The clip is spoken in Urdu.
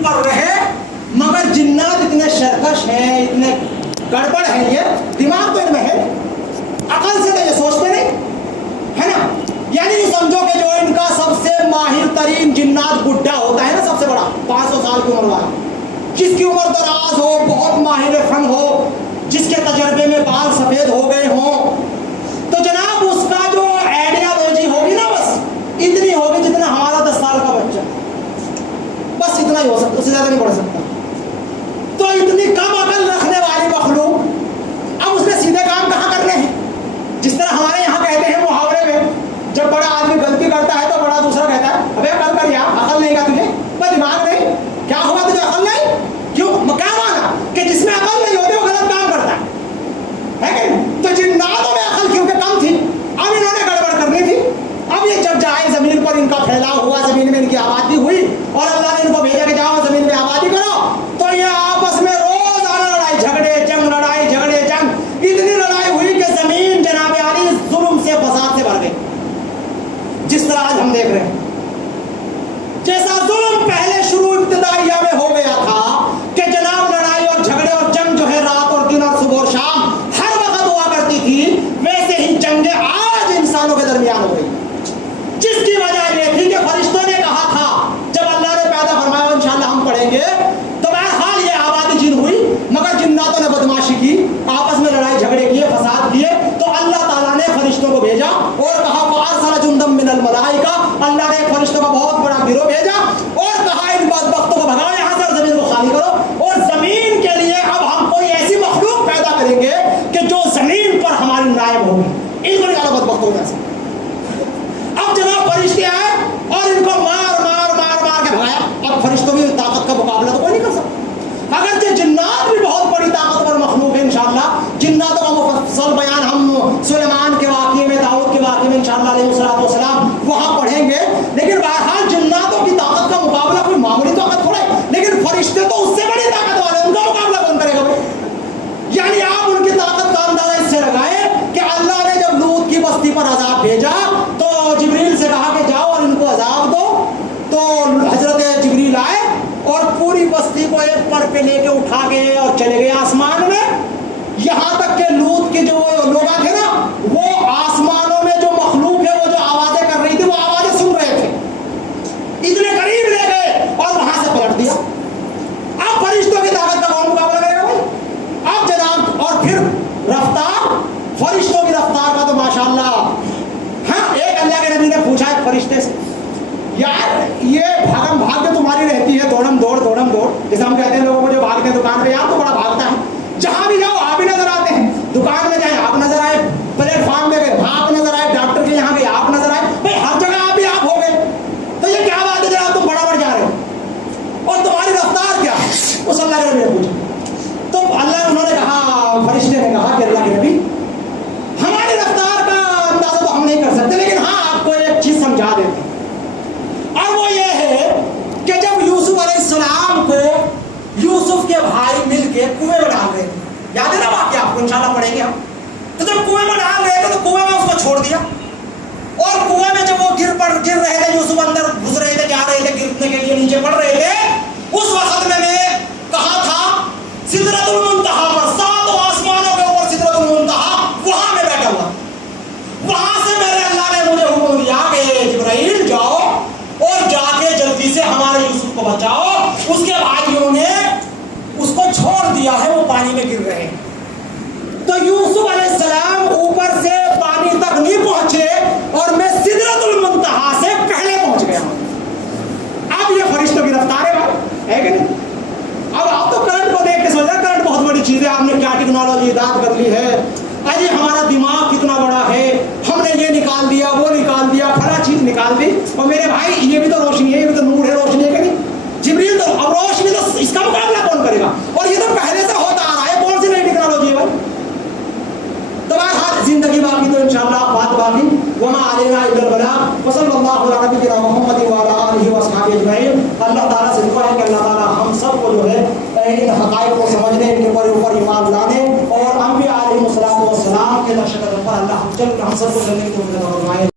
زمین پر رہے، مگر جنات اتنے شرکش ہیں، اتنے گڑبڑ ہیں، یہ دماغ تو ان میں ہے، عقل سے تو یہ سوچتے نہیں ہے نا. یعنی یہ سمجھو کہ جو ان کا سب سے ماہر ترین جنات بڈھا ہوتا ہے نا، سب سے بڑا 500 سال کی عمر والا، جس کی عمر دراز ہو، بہت ماہر فن ہو، جس کے تجربے میں بال سفید ہو گئے ہوں، تو جناب اس کا جو آئیڈیالوجی ہوگی نا بس اتنی ہوگی جتنا ہمارا 10 سال کا بچہ، بس اتنا ہی ہو سکتا، اس سے زیادہ نہیں بڑھ سکتا. تو اتنی کم عقل رکھنے والی مخلوق، اب اس نے سیدھے کام کہاں کرنے ہیں؟ جس طرح ہمارے یہاں کہتے ہیں محاورے میں، جب بڑا آدمی غلطی کرتا ہے تو بڑا دوسرا کہتا ہے ابے عقل کر یار، عقل نہیں کا تجھے، بس دماغ نہیں، کیا ہوا تجھے عقل نہیں؟ کیوں کیا مانا کہ جس میں عقل نہیں ہوتی وہ غلط کام کرتا ہے کہ نہیں؟ تو جناتوں میں عقل کیونکہ کم تھی، اب انہوں نے گڑبڑ کرنی تھی. اب یہ جب جائے زمین پر، ان کا پھیلاؤ ہوا، زمین میں ان کی آبادی ہوئی اور اللہ نے ان کو بھیجا کہ جاؤ زمین میں آبادی کرو، تو یہ آپس میں روزانہ لڑائی جھگڑے جنگ، لڑائی جھگڑے جنگ، اتنی لڑائی ہوئی کہ زمین جناب عالی ظلم سے فساد سے بھر گئی. جس طرح آج ہم دیکھ رہے ہیں، جیسا ظلم پہلے شروع ابتدائیہ میں ہو گیا تھا کہ جناب لڑائی اور جھگڑے اور جنگ جو ہے رات اور دن اور صبح اور شام ہر وقت ہوا کرتی تھی، ویسے ہی جنگیں آج انسانوں کے درمیان ہو گئی. جس کی وجہ یہ تھی کہ فرشتوں نے کہا تھا جب اللہ نے پیدا فرمایا، انشاءاللہ ہم پڑھیں گے، تو بہرحال یہ آبادی جن ہوئی، مگر جناتوں نے بدماشی کی، آپس میں لڑائی جھگڑے کیے، فساد کیے، تو اللہ تعالیٰ نے فرشتوں کو بھیجا اور کہا فَأَرْسَلَ جُنْدًا مِّنَ الْمَلَائِكَةِ، اللہ نے ایک فرشتوں کا بہت بڑا گروہ بھیجا اور کہا ان بدبختوں کو بھگاؤ یہاں سے، زمین کو خالی کرو، اور زمین کے لیے اب ہم کوئی ایسی مخلوق پیدا کریں گے کہ جو زمین پر ہماری نائب ہوگی. ان کو نکالو بدبختوں میں سے. اب جناب فرشتے آئے اور ان کو مار مار مار مار کے بھگایا. اب فرشتوں کی طاقت کا مقابلہ تو کوئی نہیں کر سکتا، اگرچہ جنات بھی بہت بڑی طاقتور مخلوق ہے. انشاءاللہ جناتوں کا مفصل بیان ہم سلیمان کے واقعے میں، داؤد کے واقعے میں انشاءاللہ علیہ السلام وہاں پڑھیں گے. لیکن بہرحال جناتوں کی طاقت کا مقابلہ کوئی معمولی طاقت تھوڑا ہے، لیکن فرشتے تو اس سے بڑی طاقت والے، ان کا مقابلہ کون کرے گا بھائی؟ یعنی آپ ان کی طاقت کا اندازہ اس سے لگائیں کہ اللہ نے جب لوط کی بستی پر عذاب بھیجا تو جبریل سے کہا کہ جاؤ اور ان کو عذاب دو، تو حضرت جبریل آئے اور پوری بستی کو ایک پر پہ لے کے اٹھا کے اور چلے گئے آسمان میں، یہاں تک کہ لوط کے جو لوگ تھے نا، وہ آسمانوں میں جو مخلوق ہے وہ جو آوازیں کر رہی تھی وہ آوازیں سن رہے تھے، اتنے قریب لے گئے اور وہاں سے پلٹ دیا. اب فرشتوں کی طاقت کا کون مقابلہ کرے گا بھائی؟ اب جناب اور پھر رفتار، فرشتوں کی رفتار کا تو ماشاءاللہ. ہاں ایک اللہ کے نبی نے پوچھا ایک فرشتے سے، یار یہ بھاگم بھاگ جو تمہاری رہتی ہے، دوڑم دوڑ جیسے ہم کہتے ہیں لوگوں کو جو بھاگتے ہیں دکان پہ، یار تو بڑا بھاگتا ہے، جہاں بھی جاؤ آپ ہی نظر آتے ہیں، دکان میں جائیں آپ نظر آئے، پلیٹ فارم میں گئے آپ نظر آئے، ڈاکٹر کے یہاں گئے آپ نظر آئے، بھائی ہر جگہ آپ ہی آپ ہو گئے، تو یہ کیا بات ہے جناب تم بڑا بڑھ جا رہے ہو اور تمہاری رفتار کیا ہے؟ اس اللہ کے نبی نے پوچھا. تو اللہ انہوں نے کہا، فرشتے نے کہا کہ اللہ کے نبی ہماری رفتار کا اندازہ تو ہم نہیں کر سکتے، لیکن ہاں آپ کو ایک چیز سمجھا دیتے ہیں، اور وہ یہ ہے کہ جب یوسف علیہ السلام کو یوسف کے بھائی مل کے کنویں میں ڈال رہے تھے، یاد ہے نا واقعہ، آپ کو انشاءاللہ پڑھیں گے ہم، تو جب کنویں میں ڈال رہے تھے تو کنویں میں اس کو چھوڑ دیا، اور کنویں میں جب وہ گر رہے تھے، یوسف اندر گھس رہے تھے، جا رہے تھے، گرنے کے لیے نیچے پڑ رہے تھے، اس وقت میں نے کہا تھا سدرۃ المنتہا پر، 7 آسمانوں کے اوپر سدرۃ المنتہا، وہاں میں بیٹھا ہوا، وہاں سے میرے اللہ نے مجھے حکم دیا کہ جبرائیل جاؤ اور جا کے جلدی سے ہمارے یوسف کو بچاؤ، اس کے بھائیوں نے اس کو چھوڑ دیا ہے، وہ پانی میں گر رہے ہیں. تو یوسف علیہ السلام اوپر سے پانی تک نہیں پہنچے اور میں سدرۃ المنتہا سے پہلے پہنچ گیا. اب یہ فرشتوں کی رفتار ہے کہ نہیں؟ اب آپ تو کرنٹ کو دیکھ کے سوچ رہے، کرنٹ بہت بڑی چیز ہے، آپ نے کیا ٹیکنالوجی ایجاد کر لی ہے، اجی ہمارا دماغ کتنا بڑا ہے، ہم نے یہ نکال دیا وہ نکال دیا فلاں چیز نکال دی. اور میرے بھائی یہ بھی تو روشنی ہے، یہ بھی تو نور ہے، روشنی ہے کہ نہیں؟ جبریل تو اب روشنی تو اس کا مقابلہ کون کرے گا؟ اور یہ تو پہلے سے ہوتا آ رہا ہے، کون سی نئی ٹیکنالوجی ہے بھائی؟ تو بہرحال زندگی باقی تو انشاءاللہ بات باقی. وما علینا الا البلاغ وصلی اللہ علی نبینا محمد وعلی آلہ واصحابہ اجمعین. اللہ تعالیٰ سے دعا ہے کہ اللہ تعالیٰ ہم سب کو جو ہے ان حقائق کو سمجھنے، ان کے اوپر ایمان لانے اور انبیاء علیہ السلام کے نقش قدم پر اللہ ہم سب کو چلنے کی توفیق عطا فرمائے.